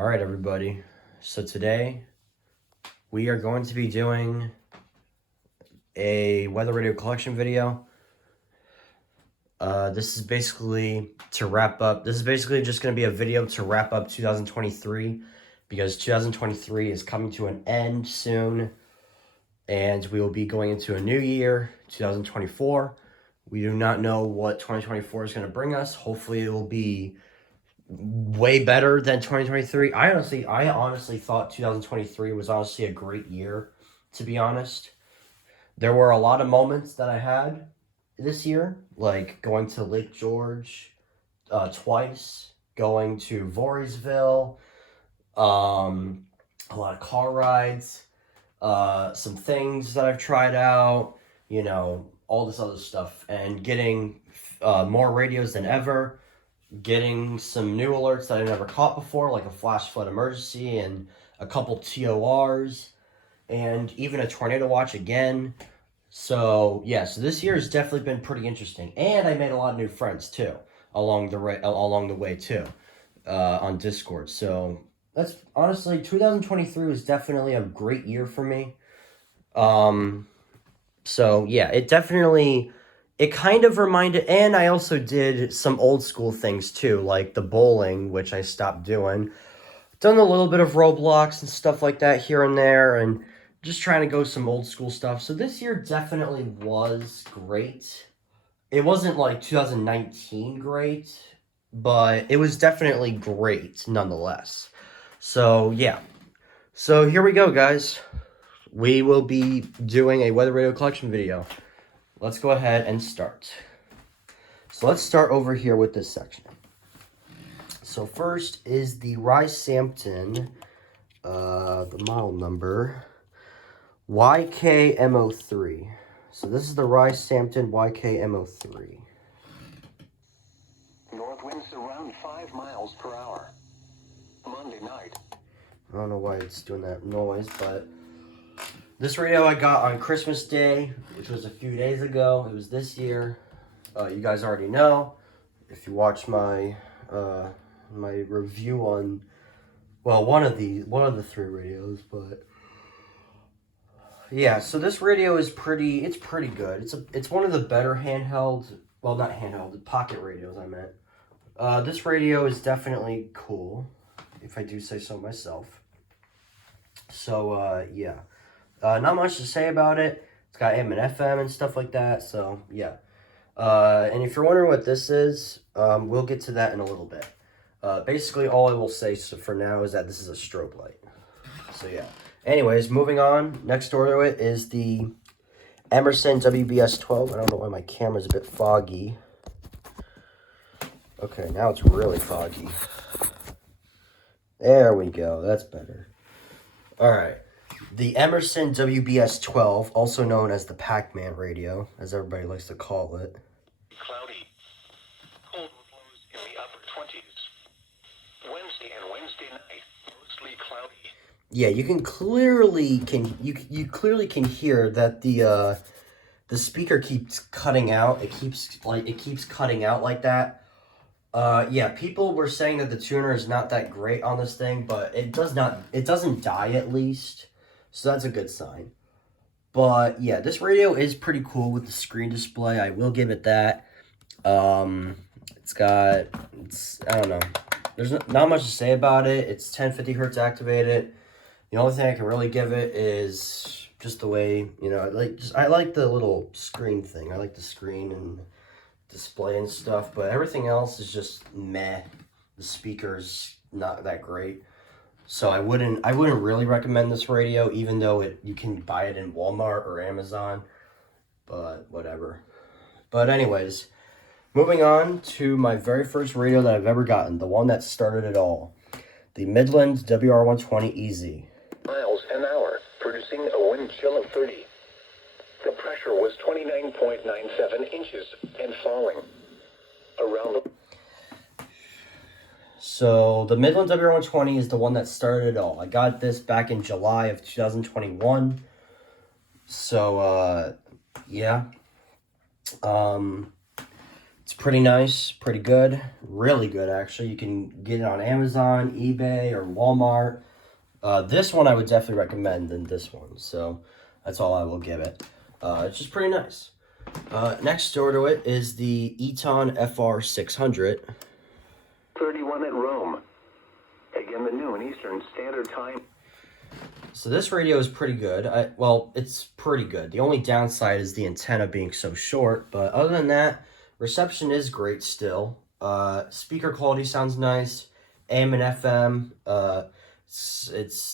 All right, everybody. So today we are going to be doing a weather radio collection video. This is basically to wrap up. This is basically just going to be a video to wrap up 2023 because 2023 is coming to an end soon and we will be going into a new year, 2024. We do not know what 2024 is going to bring us. Hopefully it will be way better than 2023. I honestly thought 2023 was honestly a great year, to be honest. There were a lot of moments that I had this year, like going to Lake George twice, going to Voorheesville, a lot of car rides, some things that I've tried out, all this other stuff, and getting more radios than ever. Getting some new alerts that I never caught before, like a flash flood emergency and a couple TORs, and even a tornado watch again. So this year has definitely been pretty interesting, and I made a lot of new friends too along the way too, on Discord. So that's honestly 2023 was definitely a great year for me. It kind of reminded, and I also did some old school things too, like the bowling, which I stopped doing. Done a little bit of Roblox and stuff like that here and there, and just trying to go some old school stuff. So this year definitely was great. It wasn't like 2019 great, but it was definitely great nonetheless. So here we go, guys. We will be doing a weather radio collection video. Let's go ahead and start. So let's start over here with this section. So first is the Rye-Sampton, the model number, YKMO3. So this is the Rye-Sampton YKMO3. North winds around 5 miles per hour. Monday night. I don't know why it's doing that noise, but this radio I got on Christmas Day, which was a few days ago. It was this year. You guys already know. If you watch my my review on, one of the 3 radios, but yeah. So this radio is pretty good. It's one of the better handheld, not handheld, pocket radios I meant. This radio is definitely cool, if I do say so myself. So not much to say about it. It's got AM and FM and stuff like that. So yeah. And if you're wondering what this is, we'll get to that in a little bit. Basically, all I will say for now is that this is a strobe light. So yeah. Anyways, moving on. Next door to it is the Emerson WBS12. I don't know why my camera's a bit foggy. Okay, now it's really foggy. There we go. That's better. All right. The Emerson WBS12, also known as the Pac-Man radio, as everybody likes to call it. Cloudy. Cold blows in the upper 20s. Wednesday and Wednesday night, mostly cloudy. Yeah, you can clearly you clearly can hear that the speaker keeps cutting out. It keeps cutting out like that. People were saying that the tuner is not that great on this thing, but it doesn't die at least. So that's a good sign. But yeah, this radio is pretty cool with the screen display. I will give it that. I don't know. There's not much to say about it. It's 1050 hertz activated. The only thing I can really give it is just the way, I like the little screen thing. I like the screen and display and stuff, but everything else is just meh. The speaker's not that great. So I wouldn't really recommend this radio, even though you can buy it in Walmart or Amazon, but whatever. But anyways, moving on to my very first radio that I've ever gotten, the one that started it all, the Midland WR120EZ. Miles an hour, producing a wind chill of 30. The pressure was 29.97 inches and falling. Around the... So the Midland WR120 is the one that started it all. I got this back in July of 2021. So, yeah. It's pretty nice, pretty good, really good actually. You can get it on Amazon, eBay, or Walmart. This one I would definitely recommend than this one, so that's all I will give it. It's just pretty nice. Next door to it is the Eton FR600. 31 at Rome. Again, the noon Eastern Standard Time. So this radio is pretty good. Well, it's pretty good. The only downside is the antenna being so short, but other than that, reception is great still. Speaker quality sounds nice. AM and FM.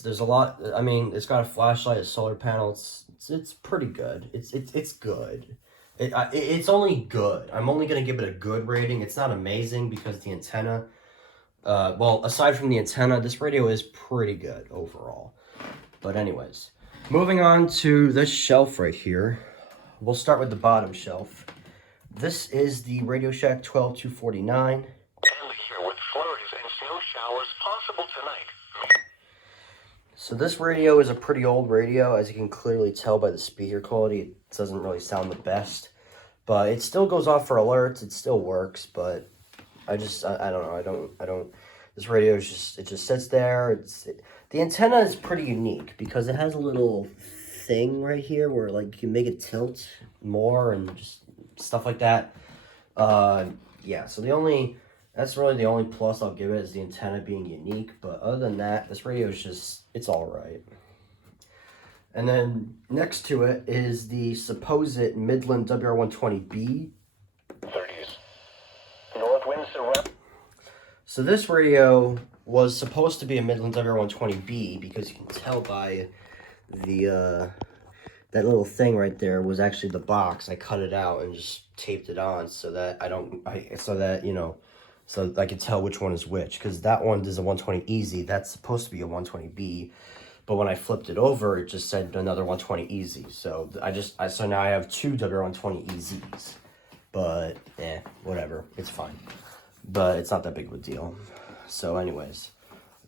There's a lot. I mean, it's got a flashlight, a solar panel. It's pretty good. It's good. It's only good. I'm only gonna give it a good rating. It's not amazing because the antenna. Well, aside from the antenna, this radio is pretty good overall. But anyways, moving on to this shelf right here. We'll start with the bottom shelf. This is the Radio Shack 12249. And here with flurries and snow showers possible tonight. So this radio is a pretty old radio, as you can clearly tell by the speaker quality. It doesn't really sound the best, but it still goes off for alerts. It still works, but I don't know. I don't. This radio is just sits there. The antenna is pretty unique because it has a little thing right here where like you can make it tilt more and just stuff like that. Yeah. So that's really the only plus I'll give it is the antenna being unique. But other than that, this radio is it's all right. And then next to it is the supposed Midland WR120B. 30s. North winds surround. So this radio was supposed to be a Midland WR120B because you can tell by the that little thing right there was actually the box. I cut it out and just taped it on so that so I could tell which one is which, because that one is a 120 Easy. That's supposed to be a 120B, but when I flipped it over, it just said another 120 Easy. So so now I have two WR120 EZs, but whatever, it's fine. But it's not that big of a deal. So anyways,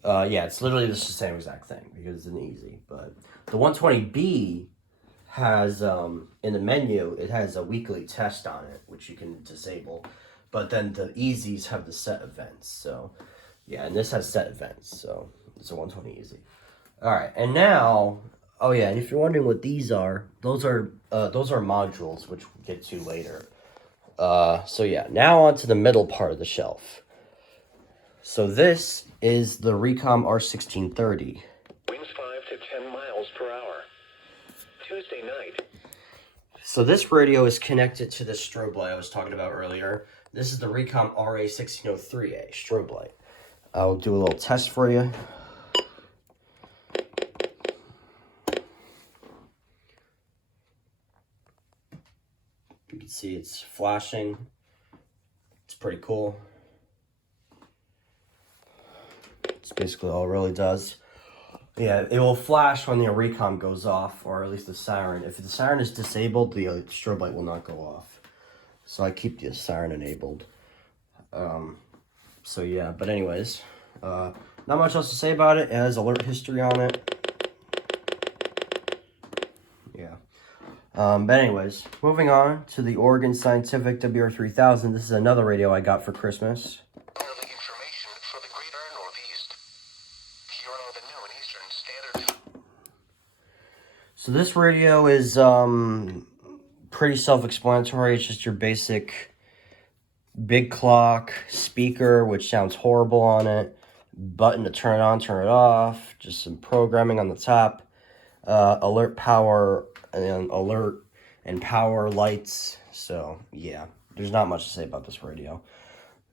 yeah, it's literally just the same exact thing because it's an Easy. But the 120B has in the menu, it has a weekly test on it, which you can disable. But then the Easies have the set events. So yeah, and this has set events. So it's a 120 Easy. All right, and now, oh yeah, and if you're wondering what these are, those are modules, which we'll get to later. So yeah, now on to the middle part of the shelf. So this is the Recom R1630. Winds 5 to 10 miles per hour. Tuesday night. So this radio is connected to the strobe light I was talking about earlier. This is the Recom RA1603A strobe light. I'll do a little test for you. You can see it's flashing. It's pretty cool. It's basically all it really does. Yeah, it will flash when the Recom goes off, or at least the siren. If the siren is disabled, the strobe light will not go off. So I keep the siren enabled. So yeah, but anyways, not much else to say about it. It has alert history on it. Yeah. But anyways, moving on to the Oregon Scientific WR3000. This is another radio I got for Christmas. Early information for the greater Northeast. Here are the noon Eastern Standard. So this radio is pretty self-explanatory. It's just your basic big clock speaker, which sounds horrible on it. Button to turn it on, turn it off. Just some programming on the top. Alert power and alert and power lights. So yeah, there's not much to say about this radio.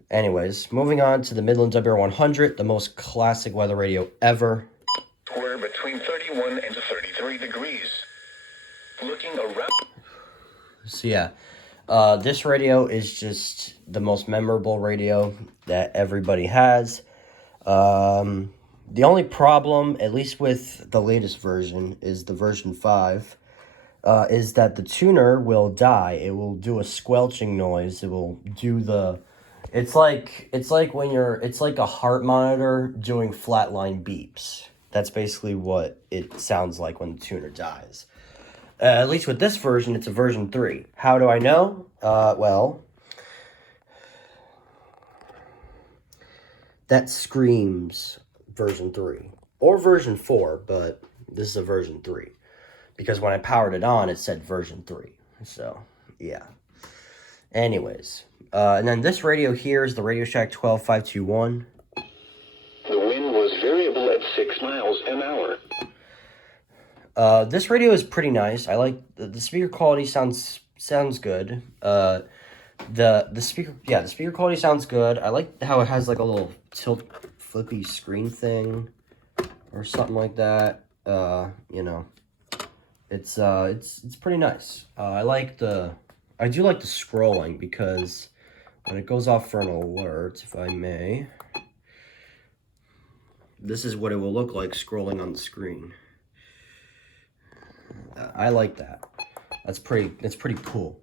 Anyways, moving on to the Midland WR100, the most classic weather radio ever. We're between 31 and 33 degrees. Looking around. So yeah, this radio is just the most memorable radio that everybody has. The only problem, at least with the latest version, is the version 5, is that the tuner will die. It will do a squelching noise. It will do the... It's like a heart monitor doing flatline beeps. That's basically what it sounds like when the tuner dies. At least with this version, it's a version 3. How do I know? Well, that screams version 3 or version 4, but this is a version 3 because when I powered it on, it said version 3. So, yeah. Anyways, and then this radio here is the Radio Shack 12521. The wind was variable at 6 miles an hour. This radio is pretty nice. I like the speaker quality. Sounds good. The speaker quality sounds good. I like how it has like a little tilt flippy screen thing or something like that. You know, it's pretty nice. I do like the scrolling because when it goes off for an alert, if I may, this is what it will look like scrolling on the screen. I like that. That's pretty cool.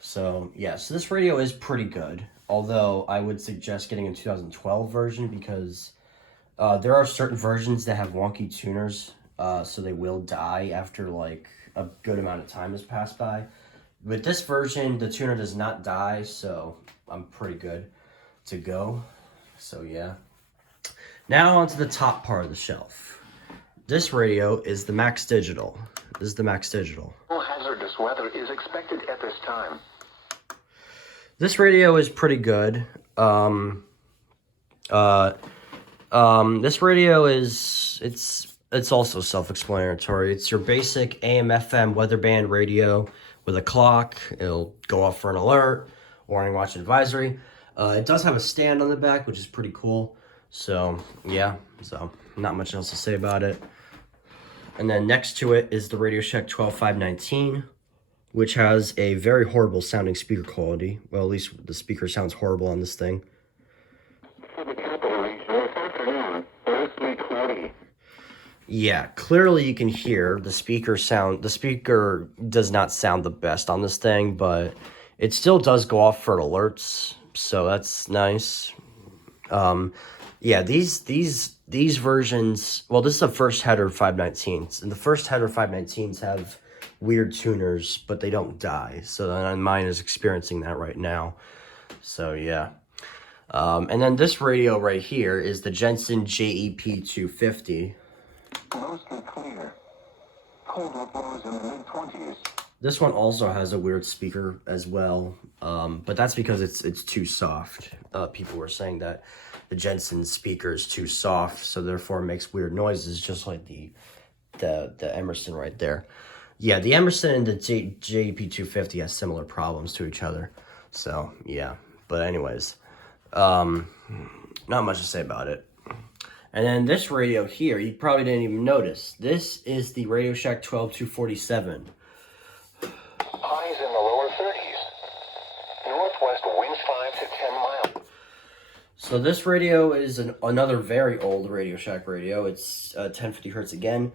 So yeah, so this radio is pretty good. Although I would suggest getting a 2012 version because there are certain versions that have wonky tuners, so they will die after like a good amount of time has passed by. With this version, the tuner does not die, so I'm pretty good to go. So yeah. Now onto the top part of the shelf. This radio is the Max Digital. This is the Max Digital. No hazardous weather is expected at this time. This radio is pretty good. This radio is, it's also self-explanatory. It's your basic AM/FM weather band radio with a clock. It'll go off for an alert, warning, watch advisory. It does have a stand on the back, which is pretty cool. So yeah, so not much else to say about it. And then next to it is the Radio Shack 12519, which has a very horrible sounding speaker quality. Well, at least the speaker sounds horrible on this thing. For the capital region this afternoon, mostly cloudy. Yeah, clearly you can hear the speaker does not sound the best on this thing, but it still does go off for alerts, so that's nice. Yeah, these versions, well, this is the first header 519s, and the first header 519s have weird tuners, but they don't die, so then mine is experiencing that right now. So yeah. And then this radio right here is the Jensen JEP250. Mostly clear. Cold blows in the mid-20s. This one also has a weird speaker as well, but that's because it's too soft. People were saying that the Jensen speaker is too soft, so therefore it makes weird noises, just like the Emerson right there. Yeah, the Emerson and the JEP250 has similar problems to each other. So yeah, but anyways, not much to say about it. And then this radio here, you probably didn't even notice. This is the Radio Shack 12247. Highs in the lower 30s. Northwest winds 5 to 10 miles. So this radio is another very old Radio Shack radio. It's 1050 hertz again.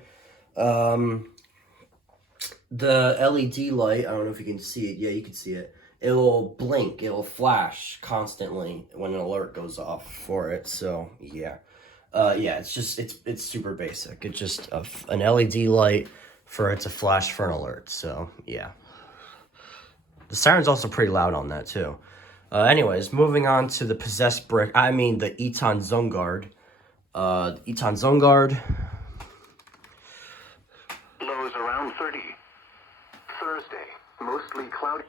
The LED light, I don't know if you can see it. Yeah, you can see it. It'll blink, it'll flash constantly when an alert goes off for it. So yeah. Yeah, it's super basic. It's just an LED light for it to flash for an alert. So yeah. The siren's also pretty loud on that too. Anyways, moving on to the Possessed Brick. I mean the Eton Zone Guard. Eton Zone Guard. Lows around 30. Thursday, mostly cloudy.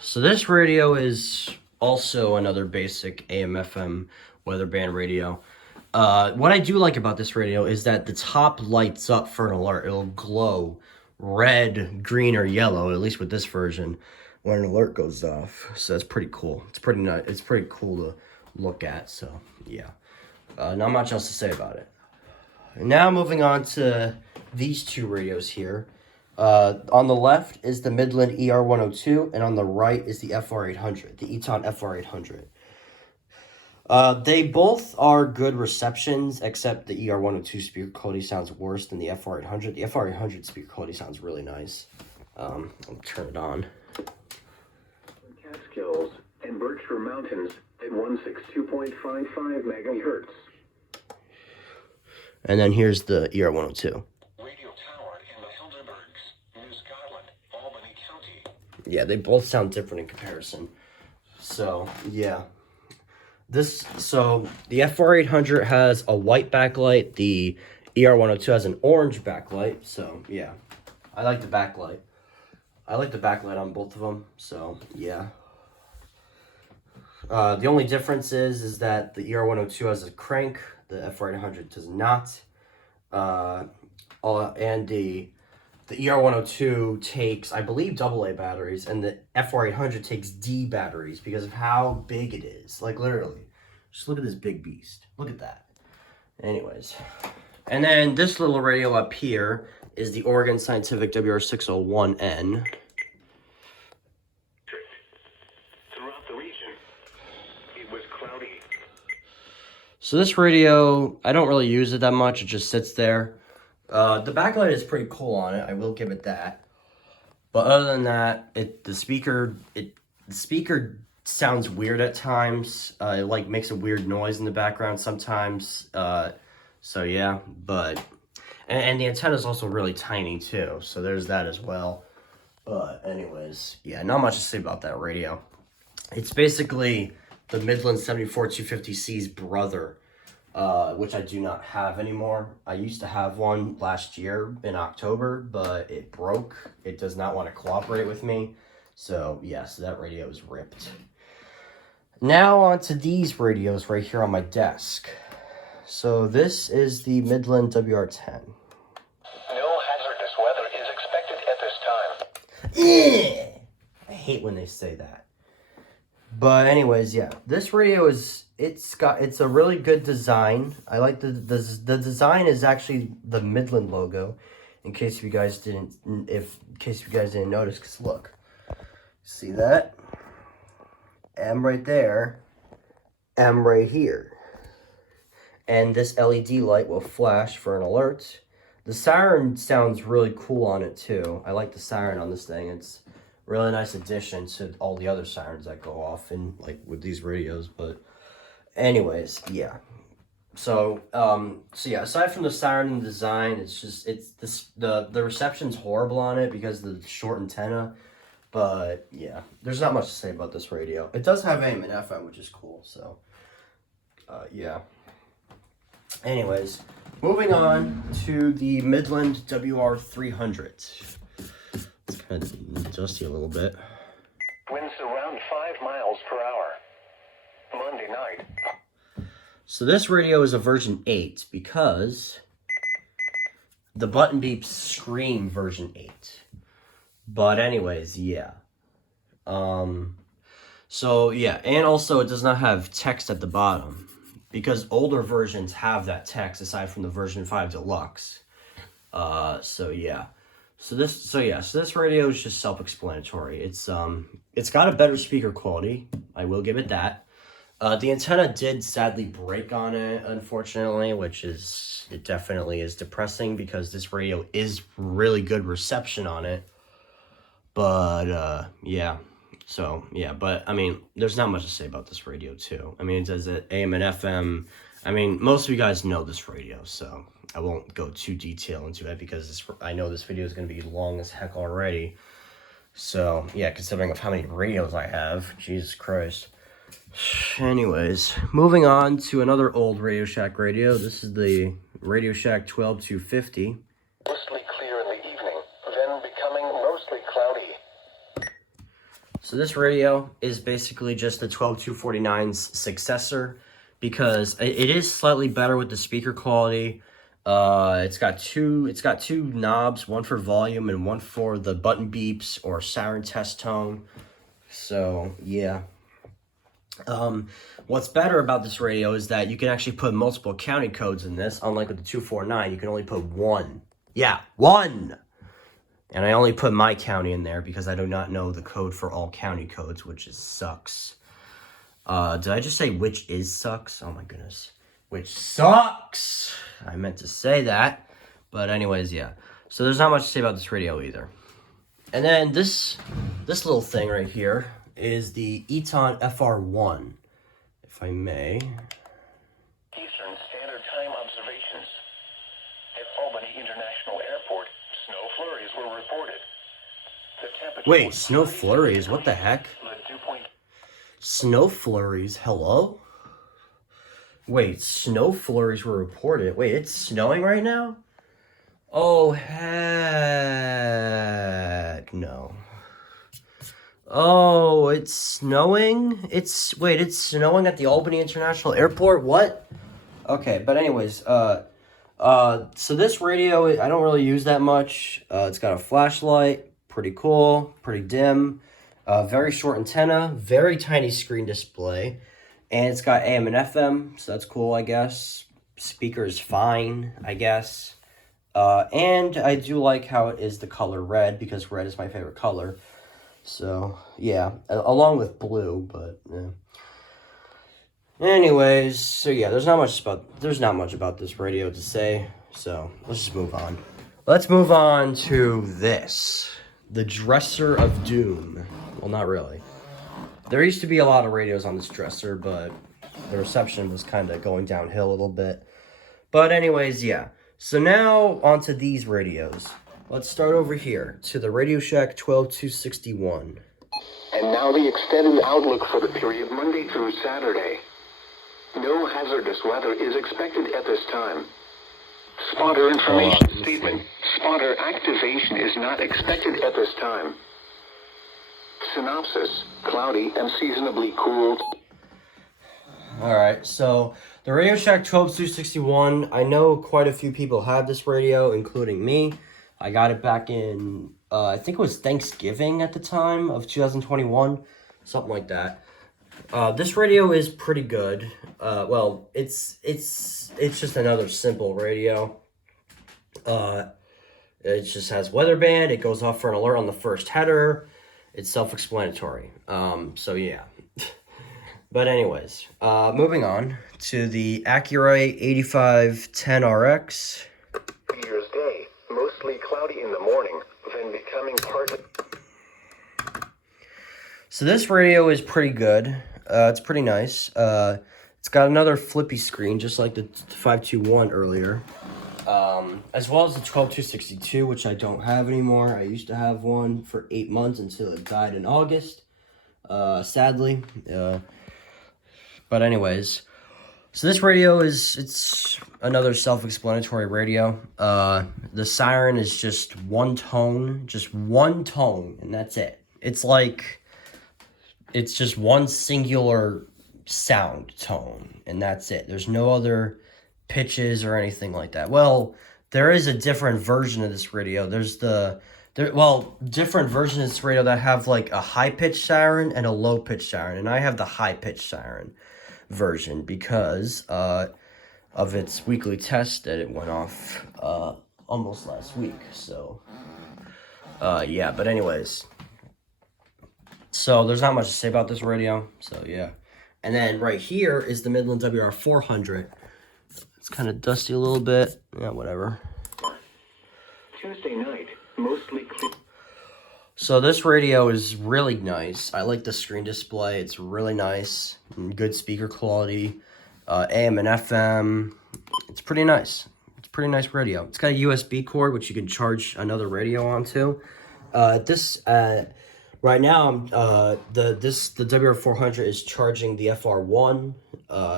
So this radio is also another basic AM/FM weather band radio. What I do like about this radio is that the top lights up for an alert. It'll glow red, green, or yellow, at least with this version, when an alert goes off. So that's pretty cool. It's pretty nice. It's pretty cool to look at. So yeah, not much else to say about it. Now moving on to these two radios here. On the left is the Midland ER102, and on the right is the FR800, the Eton FR800. They both are good receptions, except the ER102 speaker quality sounds worse than the FR800. The FR800 speaker quality sounds really nice. I'll turn it on. Catskills and Berkshire Mountains at 162.55 megahertz. And then here's the ER102. Radio tower in the Helderbergs, New Scotland, Albany County. Yeah, they both sound different in comparison. So, yeah. So the FR800 has a white backlight. The ER102 has an orange backlight. So yeah, I like the backlight. I like the backlight on both of them. So yeah. The only difference is that the ER102 has a crank. The FR800 does not. And the ER102 takes, I believe, AA batteries, and the FR800 takes D batteries because of how big it is. Like, literally. Just look at this big beast. Look at that. Anyways. And then this little radio up here is the Oregon Scientific WR601N. Throughout the region, it was cloudy. So this radio, I don't really use it that much. It just sits there. The backlight is pretty cool on it. I will give it that. But other than that, the speaker sounds weird at times. It like makes a weird noise in the background sometimes. So yeah, but and the antenna is also really tiny too. So there's that as well. But anyways, yeah, not much to say about that radio. It's basically the Midland 74250C's brother. Which I do not have anymore. I used to have one last year in October, but it broke. It does not want to cooperate with me. So, yes, that radio is ripped. Now on to these radios right here on my desk. So, this is the Midland WR10. No hazardous weather is expected at this time. I hate when they say that. But anyways, yeah, this radio is... It's a really good design. I like the design is actually the Midland logo, in case you guys didn't notice. Cause look, see that? M right there, M right here, and this LED light will flash for an alert. The siren sounds really cool on it too. I like the siren on this thing. It's a really nice addition to all the other sirens that go off in like with these radios, but. Anyways, yeah. So yeah, aside from the siren and design, the reception's horrible on it because of the short antenna. But yeah, there's not much to say about this radio. It does have AM and FM, which is cool. So yeah. Anyways, moving on to the Midland WR300. It's kind of dusty a little bit. Winds around 5 miles per hour. Monday night. So this radio is a version 8 because the button beeps scream version 8. But anyways, yeah. So yeah, and also it does not have text at the bottom because older versions have that text aside from the version 5 Deluxe. So yeah. So this radio is just self-explanatory. It's got a better speaker quality. I will give it that. The antenna did sadly break on it, unfortunately, it definitely is depressing because this radio is really good reception on it. But, yeah. So, yeah, but, I mean, there's not much to say about this radio, too. I mean, it does it AM and FM. I mean, most of you guys know this radio, so I won't go too detailed into it because I know this video is going to be long as heck already. So, yeah, considering of how many radios I have, Jesus Christ. Anyways, moving on to another old Radio Shack radio. This is the Radio Shack 12250. Mostly clear in the evening, then becoming mostly cloudy. So this radio is basically just the 12249's successor because it is slightly better with the speaker quality. It's got two knobs, one for volume and one for the button beeps or siren test tone. So, yeah. What's better about this radio is that you can actually put multiple county codes in this, unlike with the 249, you can only put one. Yeah, one! And I only put my county in there because I do not know the code for all county codes, which sucks. Did I just say which is sucks? Oh my goodness. Which sucks! I meant to say that. But anyways, yeah. So there's not much to say about this radio either. And then this little thing right here is the Eton FR1, if I may. Eastern Standard Time observations. At Albany International Airport, snow flurries were reported. The temperature Wait, snow flurries? What the heck? Snow flurries? Hello? Wait, snow flurries were reported. Wait, it's snowing right now? Oh, heck no. Oh, it's snowing? It's snowing at the Albany International Airport? What? Okay, but anyways, so this radio, I don't really use that much. It's got a flashlight, pretty cool, pretty dim, very short antenna, very tiny screen display, and it's got AM and FM, so that's cool, I guess. Speaker's fine, I guess. And I do like how it is the color red, because red is my favorite color. So, yeah, along with blue, but, yeah. Anyways, so yeah, there's not much about this radio to say, so let's just move on. Let's move on to this. The Dresser of Doom. Well, not really. There used to be a lot of radios on this dresser, but the reception was kind of going downhill a little bit. But anyways, yeah. So now, onto these radios. Let's start over here, to the Radio Shack 12261. And now the extended outlook for the period Monday through Saturday. No hazardous weather is expected at this time. Spotter information statement. Spotter activation is not expected at this time. Synopsis. Cloudy and seasonably cool. Alright, so the Radio Shack 12261, I know quite a few people have this radio, including me. I got it back in, I think it was Thanksgiving at the time of 2021, something like that. This radio is pretty good. Well, it's just another simple radio. It just has weather band. It goes off for an alert on the first header. It's self-explanatory. So yeah. But anyways, moving on to the Accuray 8510RX. New Year's Day, mostly cloudy in the morning, then becoming partly. So this radio is pretty good. It's pretty nice. It's got another flippy screen, just like the 521 earlier. As well as the 12262, which I don't have anymore. I used to have one for 8 months until it died in August. Sadly. But anyways, so this radio it's another self-explanatory radio. The siren is just one tone, and that's it. It's just one singular sound tone, and that's it. There's no other pitches or anything like that. Well, there is a different version of this radio. Different versions of this radio that have like a high-pitched siren and a low-pitched siren, and I have the high-pitched siren version because of its weekly test that it went off almost last week. So yeah, but anyways, so there's not much to say about this radio, so yeah. And then right here is the Midland WR400. It's kind of dusty a little bit. Yeah, whatever. Tuesday night, mostly clear. So this radio is really nice. I like the screen display. It's really nice. Good speaker quality. AM and FM. It's pretty nice. It's a pretty nice radio. It's got a USB cord, which you can charge another radio onto. Right now, the WR400 is charging the FR1.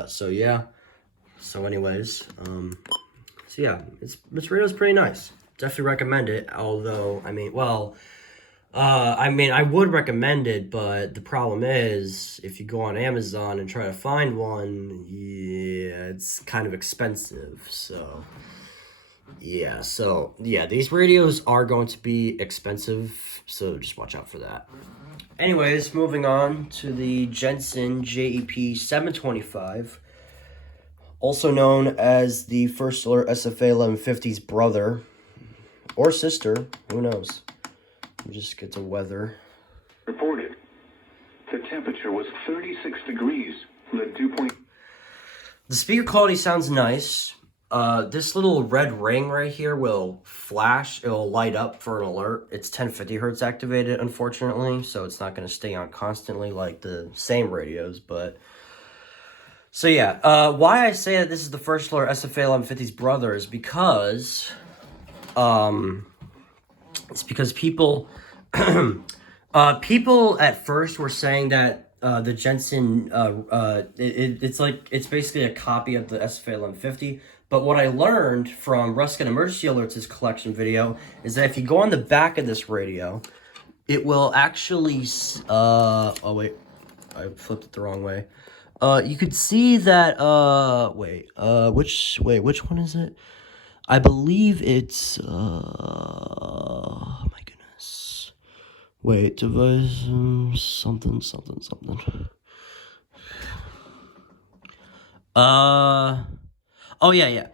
So yeah. So anyways, so yeah, this radio is pretty nice. Definitely recommend it. Although, I would recommend it, but the problem is, if you go on Amazon and try to find one, yeah, it's kind of expensive. So yeah, these radios are going to be expensive, so just watch out for that. Anyways, moving on to the Jensen JEP 725, also known as the First Alert SFA 1150's brother or sister, who knows. Let me just get to weather. Reported. The temperature was 36 degrees. The dew point. The speaker quality sounds nice. This little red ring right here will flash. It will light up for an alert. It's 1050 hertz activated, unfortunately, so it's not going to stay on constantly like the same radios, but... So yeah, why I say that this is the First Alert SFA 1150's brother is because... It's because people at first were saying that the Jensen, it's basically a copy of the SFA 1150. But what I learned from Ruskin Emergency Alerts' collection video is that if you go on the back of this radio, it will actually, oh wait, I flipped it the wrong way. You could see that, which one is it? I believe it's, oh my goodness. Wait, device, something. Oh yeah.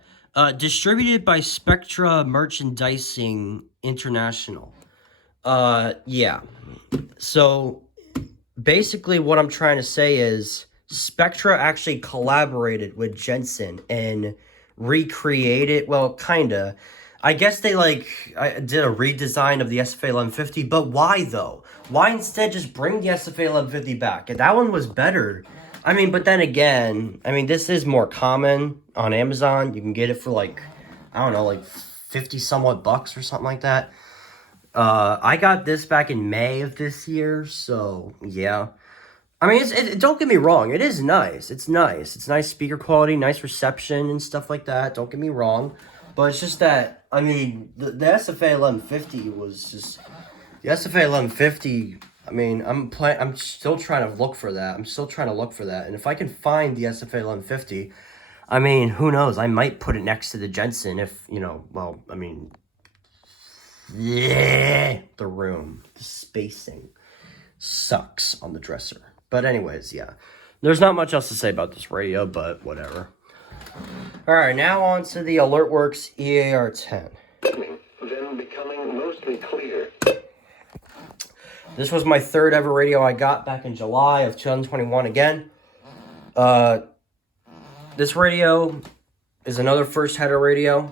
Distributed by Spectra Merchandising International. Yeah. So, basically what I'm trying to say is Spectra actually collaborated with Jensen and recreated, well, kinda. I guess they I did a redesign of the SFA 1150, but why though? Why instead just bring the SFA 1150 back? And that one was better. I mean, but then again, I mean, this is more common on Amazon. You can get it for like, I don't know, like 50 somewhat bucks or something like that. I got this back in May of this year, so yeah. I mean, don't get me wrong, it is nice. It's nice. It's nice speaker quality, nice reception and stuff like that. Don't get me wrong. But it's just that, I mean, the SFA 1150 was just, the SFA 1150, I mean, I'm still trying to look for that. And if I can find the SFA 1150, I mean, who knows? I might put it next to the Jensen if, well, I mean, yeah, the room, the spacing sucks on the dresser. But anyways, yeah. There's not much else to say about this radio, but whatever. Alright, now on to the AlertWorks EAR-10. Then becoming mostly clear. This was my third ever radio I got back in July of 2021 again. This radio is another first header radio.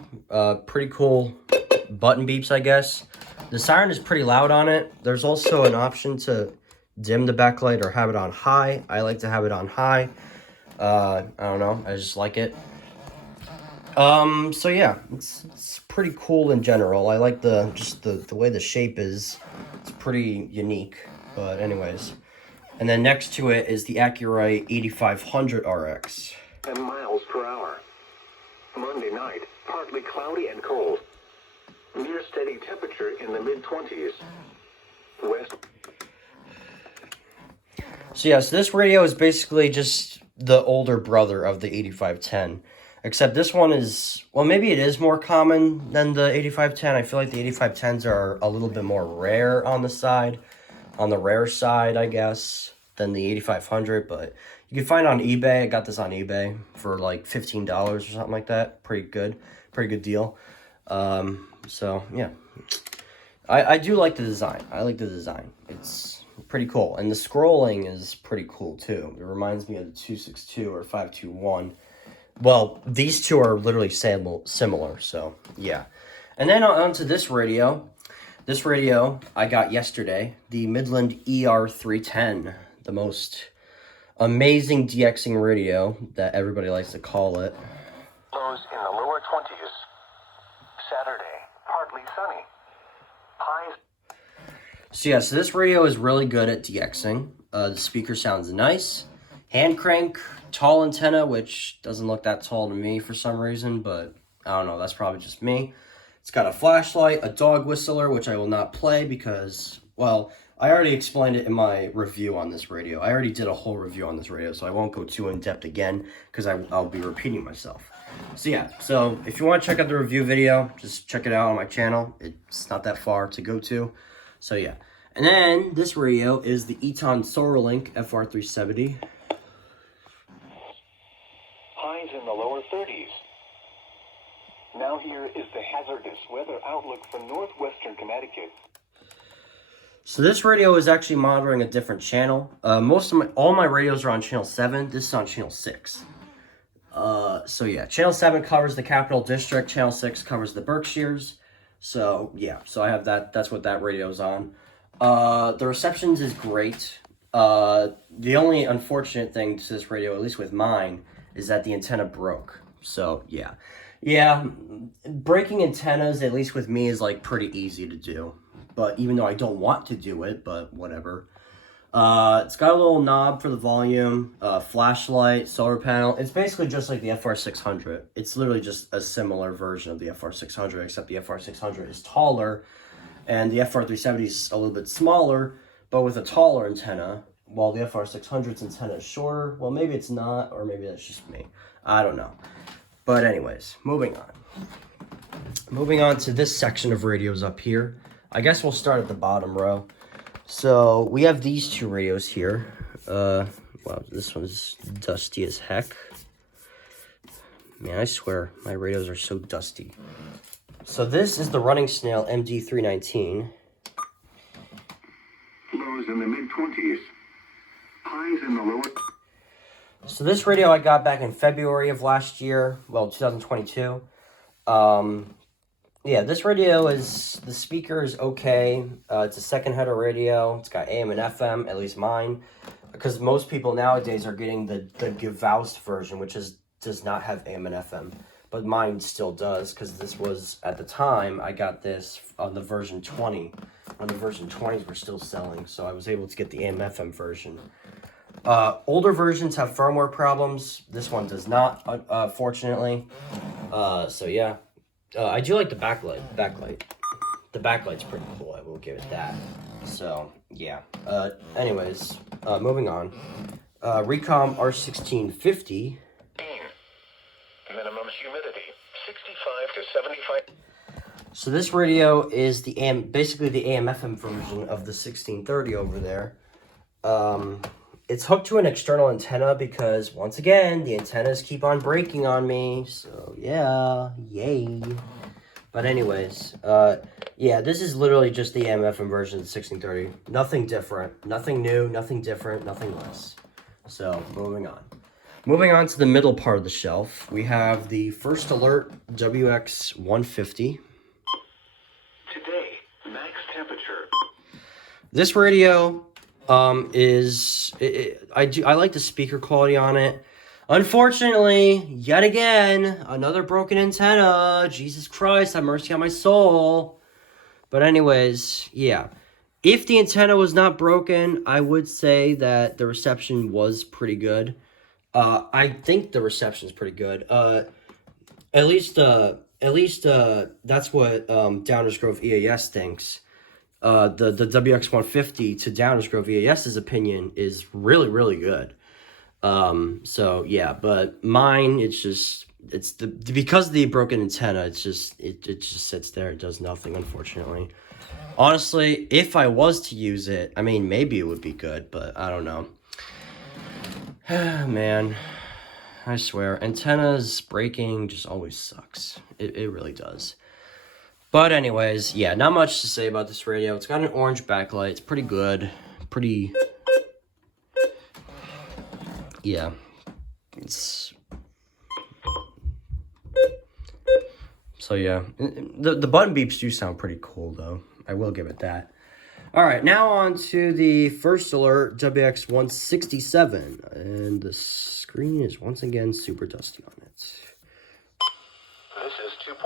Pretty cool button beeps, I guess. The siren is pretty loud on it. There's also an option to dim the backlight or have it on high. I like to have it on high. I don't know. I just like it. So yeah, it's pretty cool in general. I like the way the shape is. It's pretty unique. But anyways. And then next to it is the Accurite 8500 RX. 10 miles per hour. Monday night, partly cloudy and cold. Near steady temperature in the mid-20s. West. So yeah, so this radio is basically just the older brother of the 8510. Except this one is, well, maybe it is more common than the 8510. I feel like the 8510s are a little bit more rare on the rare side, I guess, than the 8500. But you can find it on eBay. I got this on eBay for like $15 or something like that. Pretty good deal. So yeah, I do like the design. It's pretty cool, and the scrolling is pretty cool too. It reminds me of the 262 or 521. Well, these two are literally similar, so yeah. And then on to this radio. This radio I got yesterday, the Midland ER310, the most amazing DXing radio that everybody likes to call it. Lows in the lower 20s. Saturday, partly sunny. Highs. So yeah, so this radio is really good at DXing. The speaker sounds nice. Hand crank, tall antenna, which doesn't look that tall to me for some reason, but I don't know, that's probably just me. It's got a flashlight, a dog whistler, which I will not play because, well, I already explained it in my review on this radio. I already did a whole review on this radio, so I won't go too in-depth again because I'll be repeating myself. So yeah, so if you want to check out the review video, just check it out on my channel. It's not that far to go to. So yeah. And then this radio is the Eton Sorolink FR370. Highs in the lower 30s. Now here is the hazardous weather outlook for northwestern Connecticut. So this radio is actually monitoring a different channel. All my radios are on channel 7. This is on channel 6. So yeah, channel 7 covers the Capital District. Channel 6 covers the Berkshires. So yeah, so I have that. That's what that radio's on. The reception is great. The only unfortunate thing to this radio, at least with mine, is that the antenna broke. So yeah. Yeah, breaking antennas, at least with me, is like pretty easy to do. But even though I don't want to do it, but whatever. It's got a little knob for the volume, flashlight, solar panel. It's basically just like the FR600. It's literally just a similar version of the FR600, except the FR600 is taller, and the FR370 is a little bit smaller, but with a taller antenna, while the FR600's antenna is shorter. Well, maybe it's not, or maybe that's just me. I don't know. But anyways, moving on. Moving on to this section of radios up here. I guess we'll start at the bottom row. So we have these two radios here. Wow, this one's dusty as heck. Man, I swear, my radios are so dusty. So this is the Running Snail MD319. Lows in the mid-20s. Highs in the lower... So this radio I got back in February of last year. Well, 2022. Yeah, this radio is, the speaker is okay. It's a second header radio. It's got AM and FM, at least mine. Because most people nowadays are getting the Gevaust version, which does not have AM and FM. But mine still does, because this was, at the time, I got this on the version 20. When the version 20s were still selling, so I was able to get the AM FM version. Older versions have firmware problems. This one does not, fortunately. So yeah. I do like the backlight. The backlight's pretty cool, I will give it that. So, yeah. Anyways, moving on. Recom R1650. Minimum humidity, 65 to 75. So this radio is the basically the AM/FM version of the 1630 over there. It's hooked to an external antenna because, once again, the antennas keep on breaking on me. So, yeah, yay. But anyways, yeah, this is literally just the AM/FM version of the 1630. Nothing different, nothing new, nothing different, nothing less. So, moving on. Moving on to the middle part of the shelf, we have the First Alert WX150. Today, max temperature. This radio I like the speaker quality on it. Unfortunately, yet again, another broken antenna. Jesus Christ, have mercy on my soul. But anyways, yeah. If the antenna was not broken, I would say that the reception was pretty good. I think the reception is pretty good. At least that's what Downers Grove EAS thinks. The WX150 to Downers Grove EAS's opinion is really, really good. So yeah, but mine, because of the broken antenna, it just sits there. It does nothing, unfortunately. Honestly, if I was to use it, I mean, maybe it would be good, but I don't know. Man, I swear, antennas breaking just always sucks. It really does. But anyways, yeah, not much to say about this radio. It's got an orange backlight. It's pretty good. Yeah. So yeah, the button beeps do sound pretty cool though. I will give it that. All right, now on to the First Alert WX167, and the screen is once again super dusty on it. This is 2.52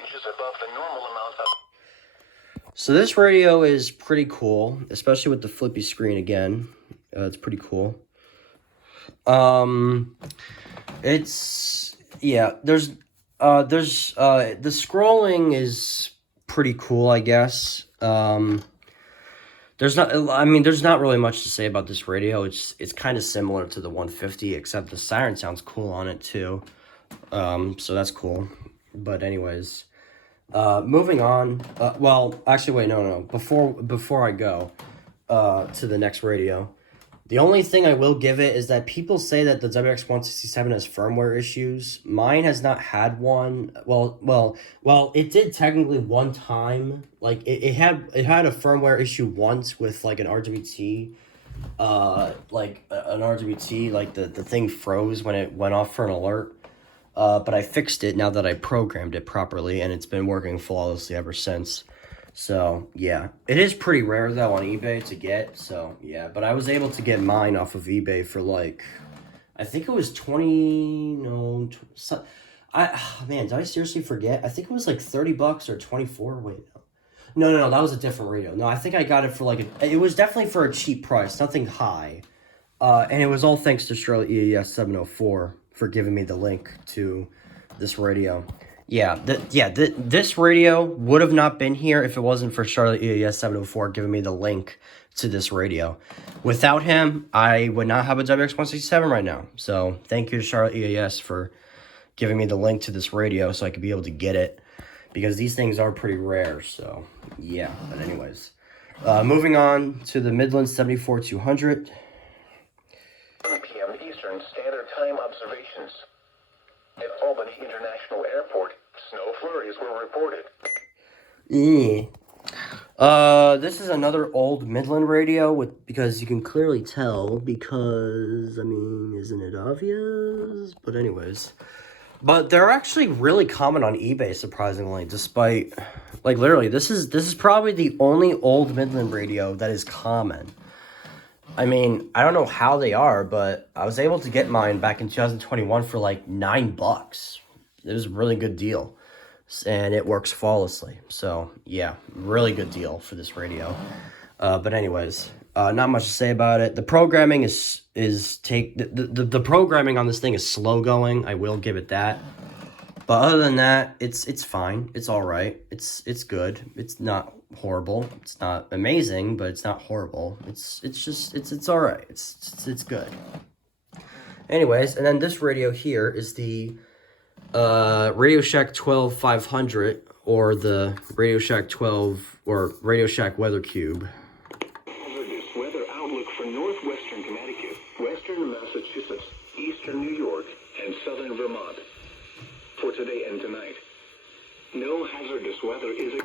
inches above the normal amount of... So this radio is pretty cool, especially with the flippy screen again. It's pretty cool. The scrolling is pretty cool, I guess. There's not really much to say about this radio. It's kind of similar to the 150, except the siren sounds cool on it too. So that's cool. But anyways, moving on. Well, actually, wait, no. Before I go to the next radio, the only thing I will give it is that people say that the WX167 has firmware issues. Mine has not had one. Well, it did technically one time. Like it had a firmware issue once with like an RWT. Like the thing froze when it went off for an alert. But I fixed it now that I programmed it properly, and it's been working flawlessly ever since. So, yeah. It is pretty rare, though, on eBay to get. So, yeah. But I was able to get mine off of eBay for, like, I think it was man, did I seriously forget? I think it was, like, $30 or 24. Wait, no. No, that was a different radio. No, I think I got it for like it was definitely for a cheap price, nothing high. And it was all thanks to Charlotte EAS 704 for giving me the link to this radio. This radio would have not been here if it wasn't for Charlotte EAS 704 giving me the link to this radio. Without him, I would not have a WX167 right now. So thank you to Charlotte EAS for giving me the link to this radio so I could be able to get it. Because these things are pretty rare, so yeah. But anyways, moving on to the Midland 74200. 1 p.m. Eastern Standard Time observations. At Albany International Airport, snow flurries were reported. This is another old Midland radio because you can clearly tell because, I mean, isn't it obvious? But anyways. But they're actually really common on eBay, surprisingly, despite, like, literally, this is probably the only old Midland radio that is common. I mean, I don't know how they are, but I was able to get mine back in 2021 for, like, $9. It was a really good deal, and it works flawlessly. So, yeah, really good deal for this radio. But anyways, not much to say about it. The programming the programming on this thing is slow going. I will give it that. But other than that, it's fine. It's all right. It's good. It's not horrible. It's not amazing, but it's not horrible. It's all right. It's good. Anyways, and then this radio here is the Radio Shack 12500 or the Radio Shack 12 or Radio Shack Weather Cube. Weather outlook for northwestern Connecticut, western Massachusetts, eastern New York, and southern Vermont. For today and tonight, no hazardous weather is...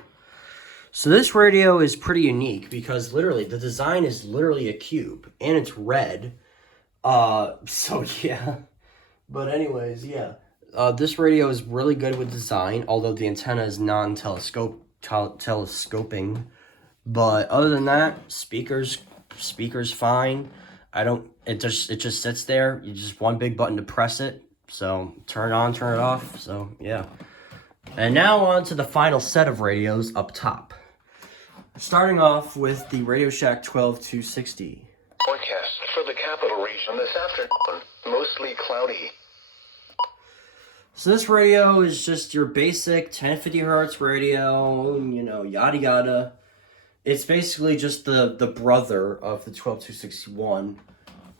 So this radio is pretty unique because literally the design is literally a cube and it's red. So yeah. But anyways, yeah. This radio is really good with design, although the antenna is telescoping. But other than that, speakers fine. It just sits there. You just one big button to press it. So turn it on, turn it off. So yeah. And now on to the final set of radios up top. Starting off with the Radio Shack 12260. Forecast for the capital region this afternoon, mostly cloudy. So this radio is just your basic 1050 hertz radio, yada yada. It's basically just the brother of the 12261.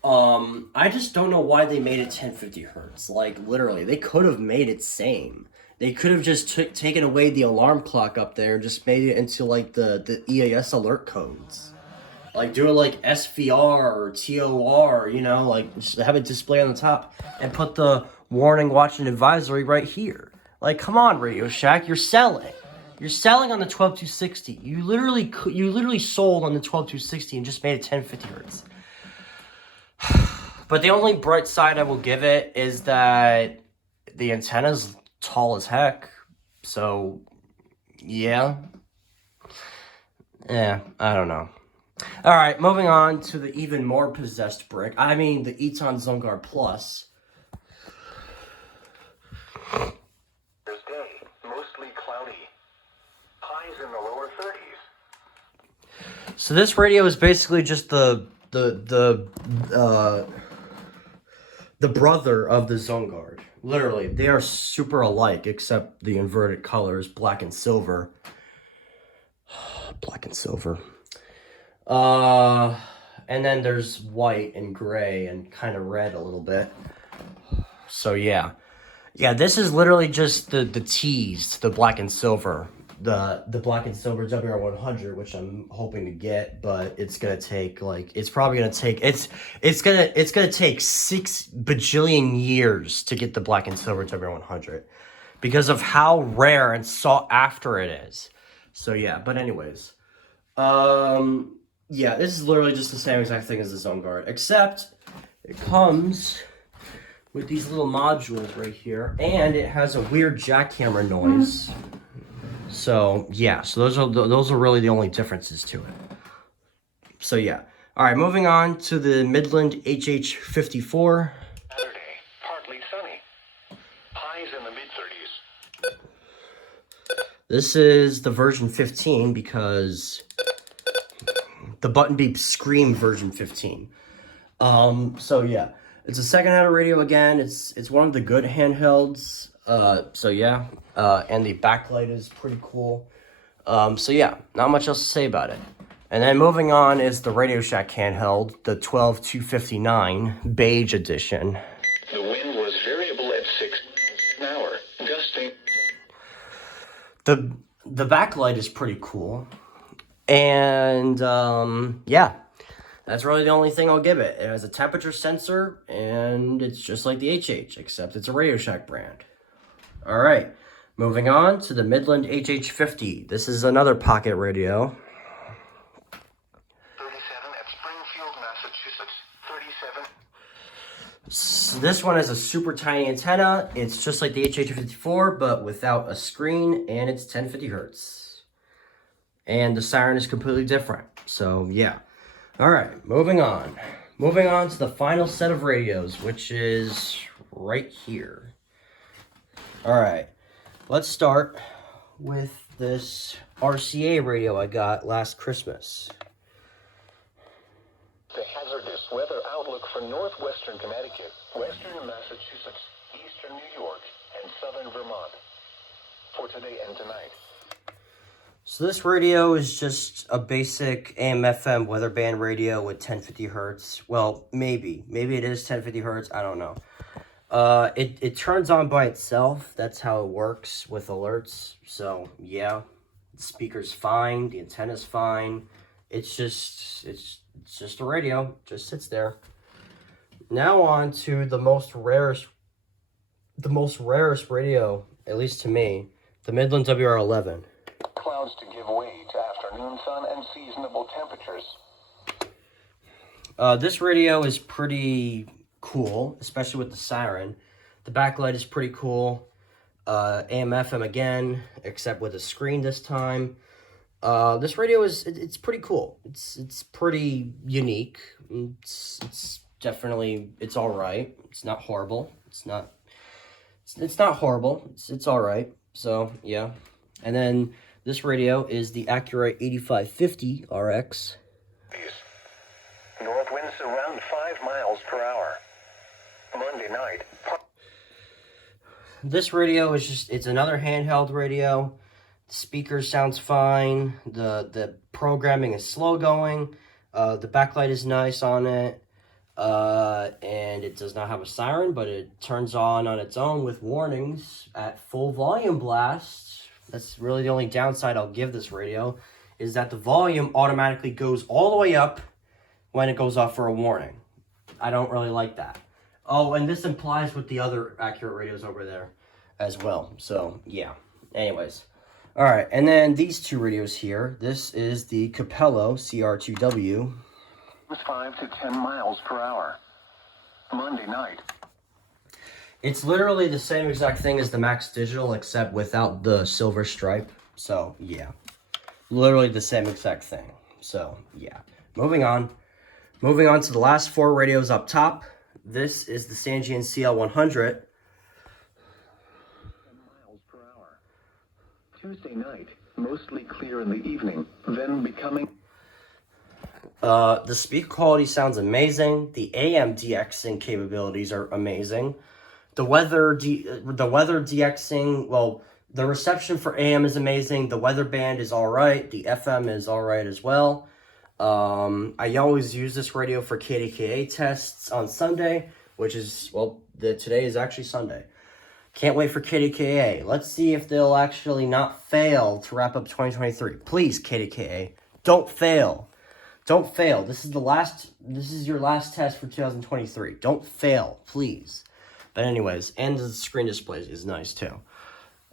I just don't know why they made it 1050 hertz. Like, literally, they could have made it same. They could have just taken away the alarm clock up there and just made it into, like, the EAS alert codes. Like, do it like SVR or TOR, like, just have it display on the top and put the warning, watch, and advisory right here. Like, come on, Radio Shack, you're selling. You're selling on the 12260. You literally sold on the 12260 and just made it 1050 hertz. But the only bright side I will give it is that the antenna's tall as heck. So, yeah. Yeah, I don't know. Alright, moving on to the even more possessed brick. I mean, the Eton ZoneGuard Plus. Thursday, mostly cloudy. Highs in the lower 30s. So this radio is basically just the brother of the ZoneGuard. Literally, they are super alike, except the inverted colors, black and silver. Black and silver. And then there's white and gray and kind of red a little bit. So yeah. Yeah, this is literally just the tease, the black and silver. The black and silver WR100, which I'm hoping to get, but it's gonna take it's gonna take 6 bajillion years to get the black and silver WR100 because of how rare and sought after it is. So yeah, but anyways, yeah, this is literally just the same exact thing as the ZoneGuard, except it comes with these little modules right here, and it has a weird jackhammer noise. So yeah, so those are really the only differences to it. So yeah. All right, moving on to the Midland HH54. Saturday, partly sunny. Highs in the mid-30s. This is the version 15 because the Button Beep Scream version 15. So yeah, it's a second-hand radio again. It's one of the good handhelds. So yeah, and the backlight is pretty cool. So yeah, not much else to say about it. And then moving on is the Radio Shack handheld, the 12259 beige edition. The wind was variable at 6 miles an hour, gusting. The backlight is pretty cool. And yeah, that's really the only thing I'll give it. It has a temperature sensor, and it's just like the HH, except it's a Radio Shack brand. All right, moving on to the Midland HH50. This is another pocket radio. 37 at Springfield, Massachusetts. 37. So this one has a super tiny antenna. It's just like the HH54, but without a screen, and it's 1050 hertz. And the siren is completely different. So yeah. All right, moving on. Moving on to the final set of radios, which is right here. All right, let's start with this RCA radio I got last Christmas. The hazardous weather outlook for northwestern Connecticut, western Massachusetts, eastern New York, and southern Vermont for today and tonight. So this radio is just a basic AM/FM weather band radio with 1050 hertz. Well, maybe it is 1050 hertz. I don't know. It turns on by itself. That's how it works with alerts. So yeah, the speaker's fine. The antenna's fine. It's just a radio. It just sits there. Now on to the most rarest radio, at least to me, the Midland WR11. Clouds to give way to afternoon sun and seasonable temperatures. This radio is pretty cool, especially with the siren. The backlight is pretty cool. AM/FM again, except with a screen this time. This radio it's pretty cool. It's pretty unique. It's definitely all right. It's not horrible. It's not horrible. It's all right. So yeah, and then this radio is the Acura 8550 RX. North winds around 5 miles per hour. Monday night. This radio is it's another handheld radio. The speaker sounds fine. The programming is slow going. The backlight is nice on it. And it does not have a siren, but it turns on its own with warnings at full volume blast. That's really the only downside I'll give this radio, is that the volume automatically goes all the way up when it goes off for a warning. I don't really like that. Oh, and this implies with the other accurate radios over there as well. So, yeah. Anyways. All right, and then these two radios here. This is the Capello CR2W. 5 to 10 miles per hour. Monday night. It's literally the same exact thing as the Max Digital, except without the silver stripe. So, yeah. Literally the same exact thing. So, yeah. Moving on. Moving on to the last four radios up top. This is the Sangean CL100. Miles per hour. Tuesday night, mostly clear in the evening, then becoming... The speaker quality sounds amazing. The AM DXing capabilities are amazing. The weather DXing, well, the reception for AM is amazing. The weather band is all right. The FM is all right as well. I always use this radio for KDKA tests on Sunday, which is, well, today is actually Sunday. Can't wait for KDKA. Let's see if they'll actually not fail to wrap up 2023. Please, KDKA, don't fail. Don't fail. This is your last test for 2023. Don't fail, please. But anyways, and the screen display is nice too.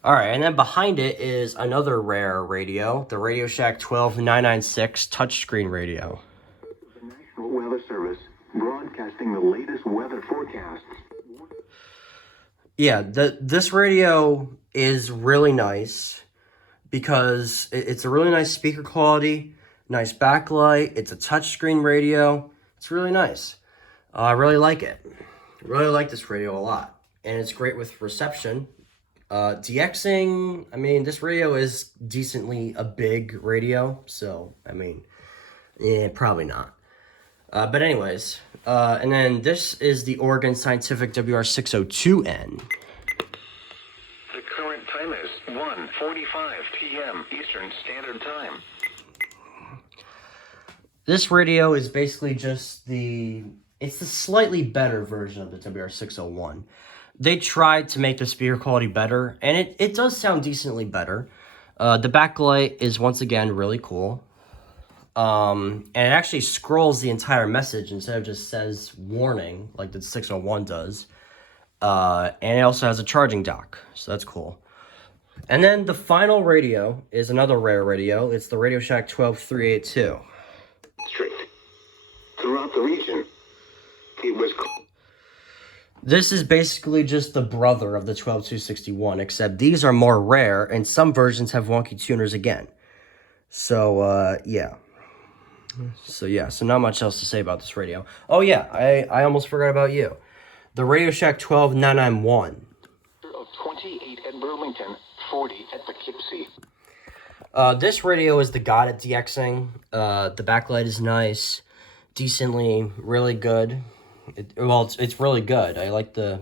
All right, and then behind it is another rare radio, the Radio Shack 12996 touchscreen radio. The National Weather Service, broadcasting the latest weather forecasts. Yeah, this radio is really nice because it's a really nice speaker quality, nice backlight. It's a touchscreen radio. It's really nice. I really like it. I really like this radio a lot. And it's great with reception. DXing, I mean, this radio is decently a big radio, so, I mean, probably not. But anyways, and then this is the Oregon Scientific WR602N. The current time is 1:45 p.m. Eastern Standard Time. This radio is basically just it's the slightly better version of the WR601. They tried to make the speaker quality better, and it does sound decently better. The backlight is once again really cool. And it actually scrolls the entire message instead of just says warning like the 601 does. And it also has a charging dock, so that's cool. And then the final radio is another rare radio. It's the Radio Shack 12382. Strict. Throughout the region, it was... This is basically just the brother of the 12261, except these are more rare, and some versions have wonky tuners again. So, yeah. So not much else to say about this radio. Oh, yeah, I almost forgot about you. The Radio Shack 12991. Of 28 at Burlington, 40 at Poughkeepsie. This radio is the god at DXing. The backlight is nice, decently, really good. It's really good. I like the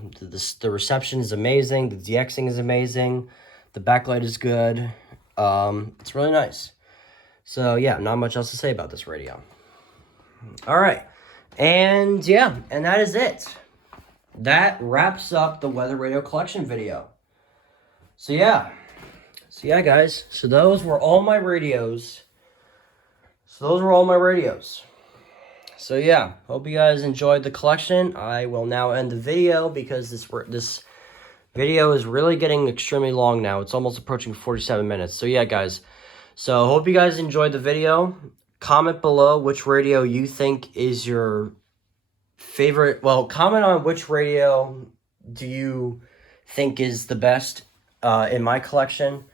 reception is amazing. The DXing is amazing. The backlight is good. It's really nice. So yeah, not much else to say about this radio. All right, and yeah, and that is it. That wraps up the weather radio collection video. So yeah, guys. So those were all my radios. So yeah, hope you guys enjoyed the collection. I will now end the video because this video is really getting extremely long now. It's almost approaching 47 minutes. So yeah, guys. So hope you guys enjoyed the video. Comment below which radio you think is your favorite. Well, comment on which radio do you think is the best in my collection.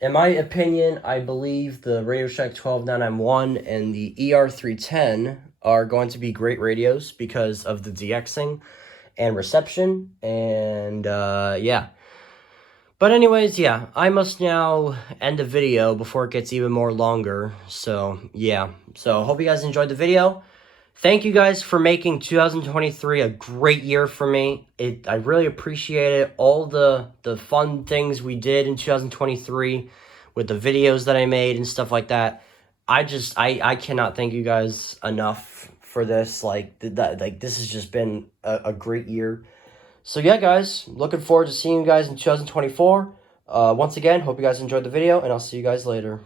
In my opinion, I believe the Radio Shack 12991 and the ER310 are going to be great radios because of the DXing and reception, and yeah. But anyways, yeah, I must now end the video before it gets even more longer, so yeah. So hope you guys enjoyed the video. Thank you guys for making 2023 a great year for me. I really appreciate it. All the fun things we did in 2023 with the videos that I made and stuff like that. I cannot thank you guys enough for this. This has just been a great year. So yeah, guys, looking forward to seeing you guys in 2024. Once again, hope you guys enjoyed the video, and I'll see you guys later.